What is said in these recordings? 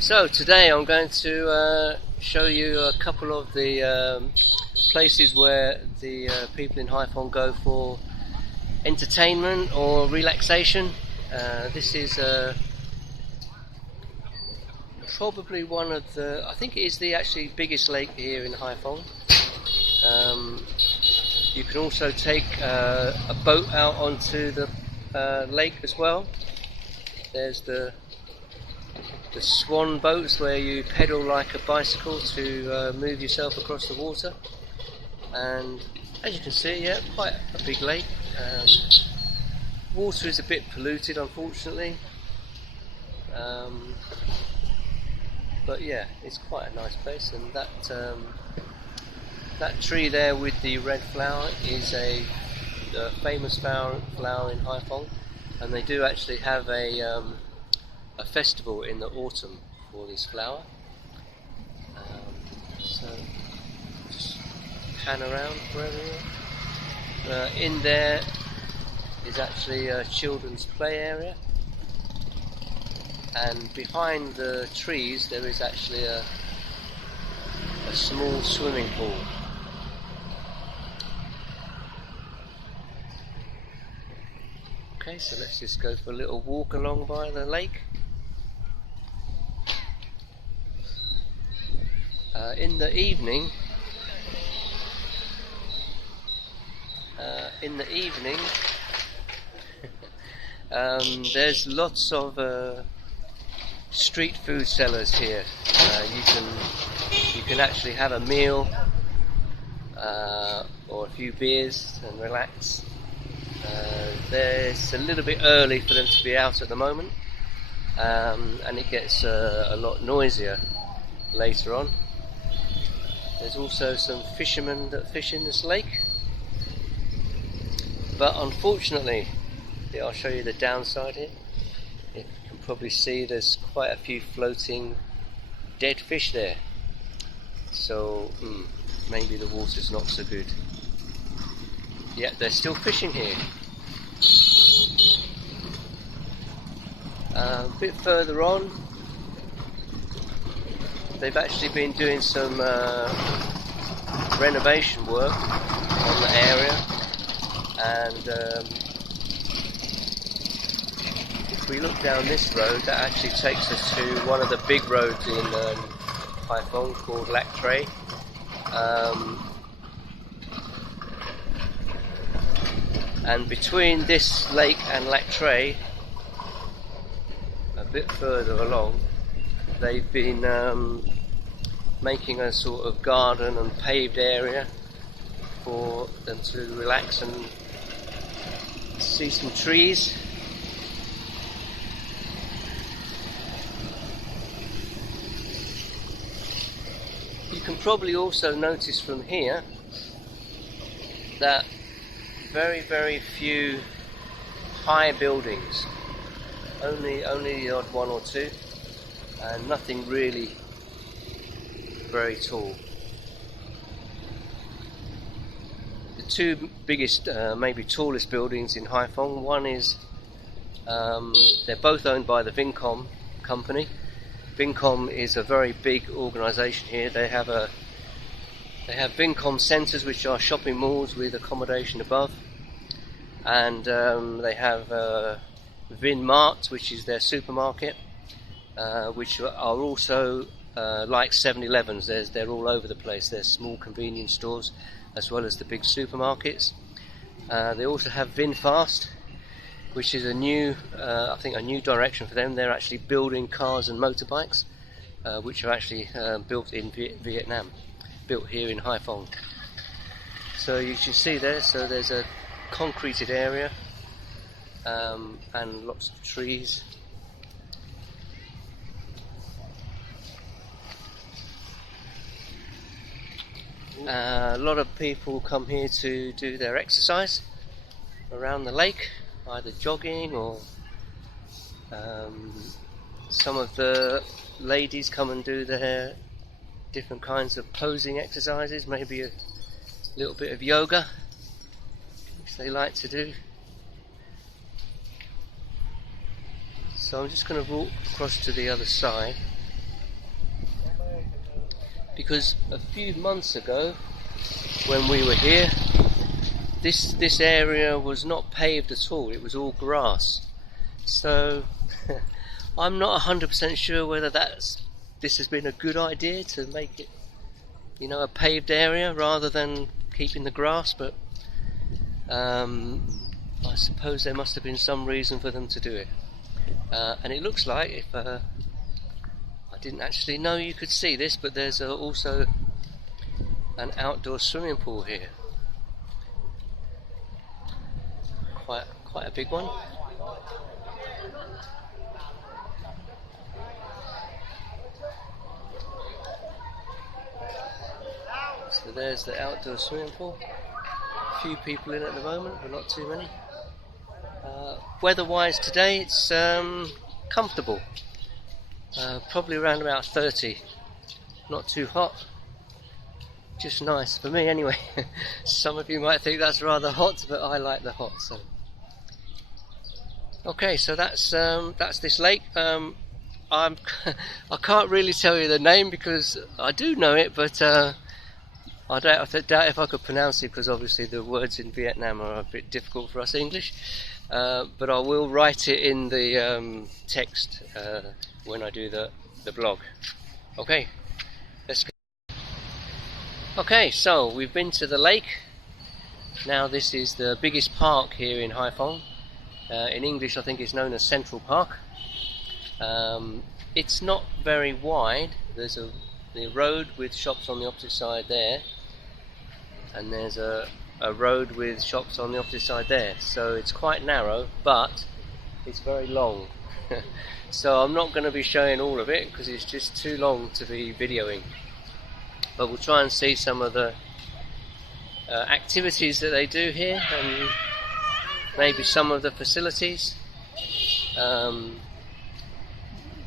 So today I'm going to show you a couple of the places where the people in Haiphong go for entertainment or relaxation. This is probably one of the, I think it is the actually biggest lake here in Haiphong. You can also take a boat out onto the lake as well. There's the swan boats where you pedal like a bicycle to move yourself across the water, and as you can see, yeah, quite a big lake. Water is a bit polluted, unfortunately, but yeah, it's quite a nice place. And that tree there with the red flower is a famous flower in Haiphong, and they do actually have a festival in the autumn for this flower. So just pan around wherever you are. In there is actually a children's play area, and behind the trees there is actually a small swimming pool. Okay, so let's just go for a little walk along by the lake. In the evening, there's lots of street food sellers here. You can actually have a meal or a few beers and relax. It's a little bit early for them to be out at the moment, and it gets a lot noisier later on. There's also some fishermen that fish in this lake, but unfortunately, I'll show you the downside here. You can probably see there's quite a few floating dead fish there, so maybe the water's not so good. Yeah, they're still fishing here. A bit further on, they've actually been doing some renovation work on the area, and if we look down this road, that actually takes us to one of the big roads in Haiphong called Lac Tre. And between this lake and Lac Tre, a bit further along, they've been making a sort of garden and paved area for them to relax and see some trees. You can probably also notice from here that very few high buildings, only the odd one or two, and nothing really very tall. The two biggest, maybe tallest buildings in Haiphong, one is, they're both owned by the Vincom company. Vincom is a very big organisation here. They have Vincom centres, which are shopping malls with accommodation above, and they have Vin Mart, which is their supermarket, which are also like 7-Elevens. They're all over the place. They're small convenience stores as well as the big supermarkets. They also have VinFast, which is a new, I think, a new direction for them. They're actually building cars and motorbikes, which are actually built in Vietnam, built here in Haiphong. So you can see there, so there's a concreted area and lots of trees. A lot of people come here to do their exercise around the lake, either jogging or some of the ladies come and do their different kinds of posing exercises, maybe a little bit of yoga, which they like to do. So I'm just going to walk across to the other side because a few months ago when we were here, this area was not paved at all, it was all grass. So I'm not 100% sure whether this has been a good idea to make it, you know, a paved area rather than keeping the grass, but I suppose there must have been some reason for them to do it. And it looks like, if I didn't actually know you could see this, but there's also an outdoor swimming pool here. Quite a big one. So there's the outdoor swimming pool. A few people in at the moment, but not too many. Weather-wise today, it's comfortable. Probably around about 30. Not too hot. Just nice for me anyway. Some of you might think that's rather hot, but I like the hot. So okay, so that's this lake. I can't really tell you the name because I do know it, but I doubt if I could pronounce it, because obviously the words in Vietnam are a bit difficult for us English. But I will write it in the text when I do the blog. Okay, let's go. Okay, so we've been to the lake. Now this is the biggest park here in Haiphong. In English I think it's known as Central Park. It's not very wide. There's the road with shops on the opposite side there, and there's a road with shops on the opposite side there, so it's quite narrow, but it's very long. So I'm not going to be showing all of it because it's just too long to be videoing, but we'll try and see some of the activities that they do here, and maybe some of the facilities.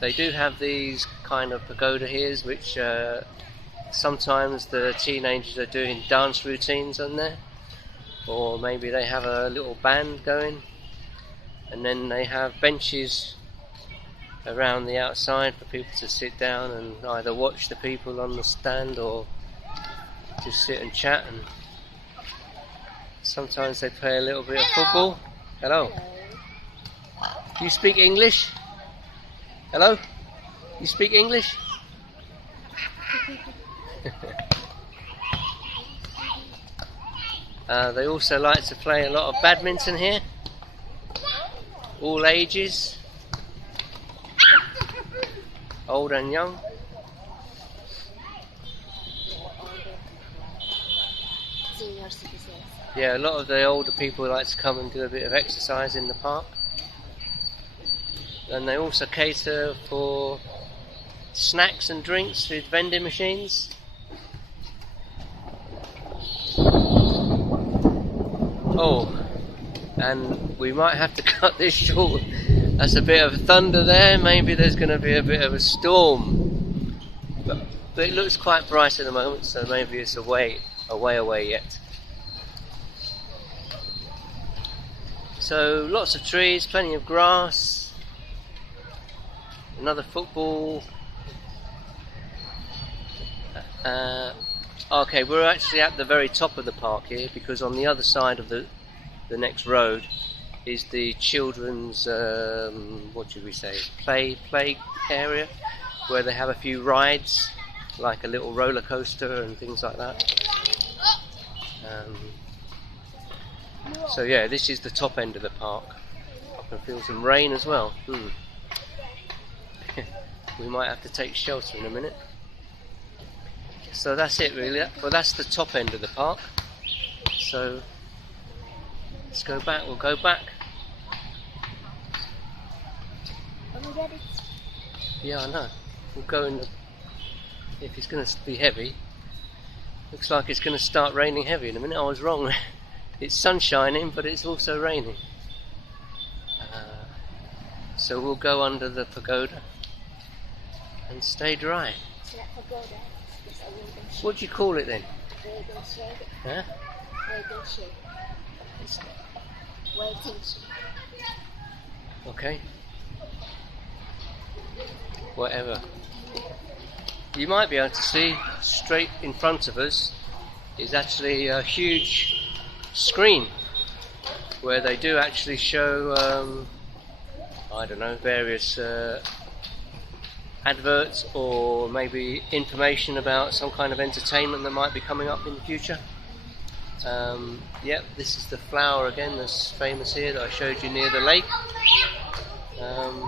They do have these kind of pagoda here, which sometimes the teenagers are doing dance routines on there, or maybe they have a little band going, and then they have benches around the outside for people to sit down and either watch the people on the stand or just sit and chat, and sometimes they play a little bit of football. Hello. Do you speak English? Hello? You speak English? They also like to play a lot of badminton here. All ages. Old and young. Yeah, a lot of the older people like to come and do a bit of exercise in the park. And they also cater for snacks and drinks with vending machines. Oh, and we might have to cut this short. That's a bit of thunder there. Maybe there's going to be a bit of a storm. But it looks quite bright at the moment, so maybe it's a way yet. So lots of trees, plenty of grass. Another football. Okay, we're actually at the very top of the park here, because on the other side of the next road is the children's what should we say, play area, where they have a few rides, like a little roller coaster and things like that. So yeah, this is the top end of the park. I can feel some rain as well. We might have to take shelter in a minute. So that's it really. Well, that's the top end of the park. So let's go back. We'll go back. Yeah, I know. We'll go in if it's going to be heavy. Looks like it's going to start raining heavy in a minute. I was wrong. It's sun shining, but it's also raining. So we'll go under the pagoda and stay dry. What do you call it then? Huh? Okay. Whatever. you might be able to see straight in front of us is actually a huge screen where they do actually show I don't know, various adverts or maybe information about some kind of entertainment that might be coming up in the future. Yep, this is the flower again that's famous here that I showed you near the lake. And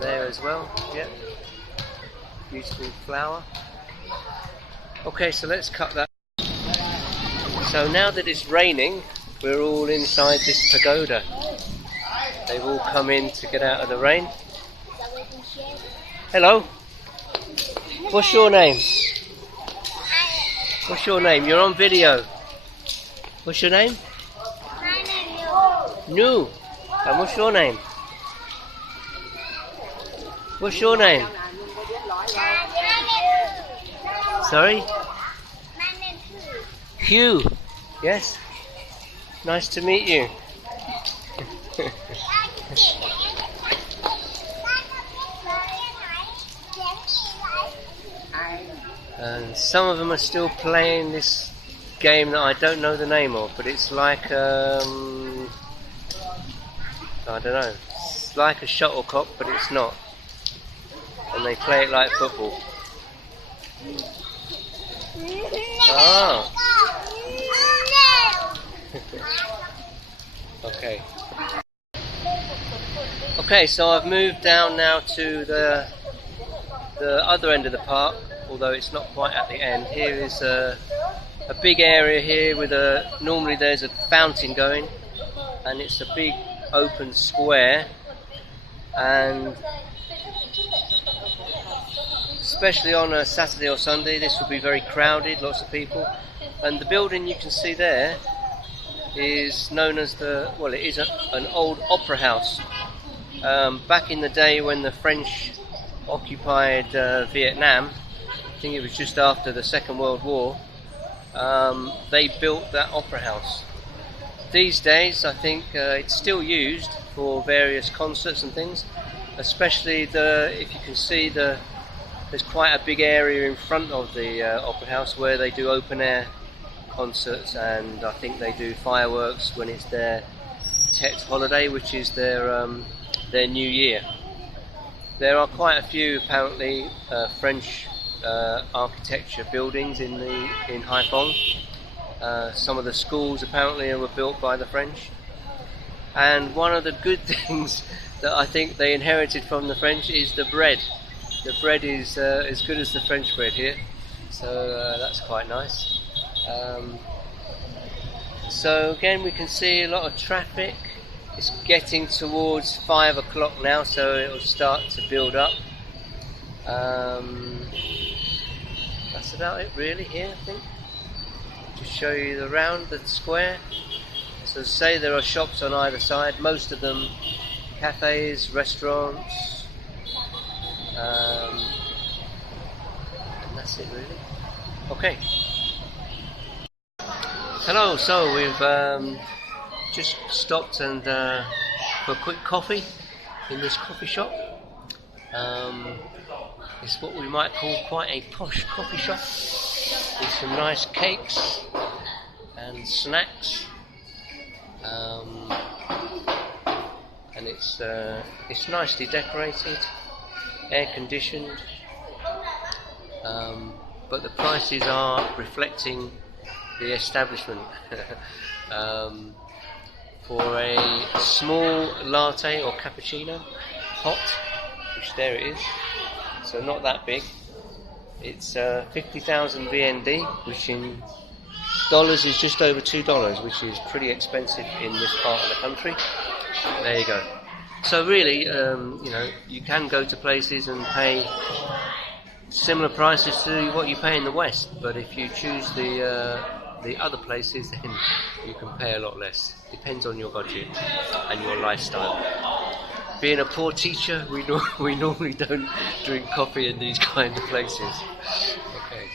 there as well, yep, beautiful flower. Okay, so let's cut that. So now that it's raining, we're all inside this pagoda. They've all come in to get out of the rain. Hello. What's your name? What's your name? You're on video. What's your name? My name is Nu. And what's your name? What's your name? Sorry? My name is Hugh. Yes. Nice to meet you. And some of them are still playing this game that I don't know the name of, but it's like I don't know. It's like a shuttlecock, but it's not. And they play it like football. Ah. Okay. Okay, so I've moved down now to the other end of the park, although it's not quite at the end. Here is a big area here with normally there's a fountain going, and it's a big open square, and especially on a Saturday or Sunday this will be very crowded, lots of people. And the building you can see there is known as it is an old opera house. Back in the day when the French occupied Vietnam, I think it was just after the Second World War, they built that opera house. These days I think it's still used for various concerts and things, especially if you can see there's quite a big area in front of the opera house where they do open air concerts, and I think they do fireworks when it's their Tet holiday, which is their New Year. There are quite a few apparently French architecture buildings in Haiphong. Some of the schools apparently were built by the French, and one of the good things that I think they inherited from the French is the bread. The bread is as good as the French bread here, so that's quite nice. So again we can see a lot of traffic. It's getting towards 5 o'clock now, so it will start to build up. That's about it really here, I think. To show you the square. So say there are shops on either side, most of them cafes, restaurants, and that's it really. Okay. Hello, so we've just stopped and for a quick coffee in this coffee shop. It's what we might call quite a posh coffee shop with some nice cakes and snacks, and it's nicely decorated, air conditioned, but the prices are reflecting the establishment. For a small latte or cappuccino, hot, which there it is, so not that big, it's 50,000 VND, which in dollars is just over $2, which is pretty expensive in this part of the country. There you go. So really, you can go to places and pay similar prices to what you pay in the West, but if you choose the other places, then you can pay a lot less. Depends on your budget and your lifestyle. Being a poor teacher, we normally don't drink coffee in these kind of places. Okay.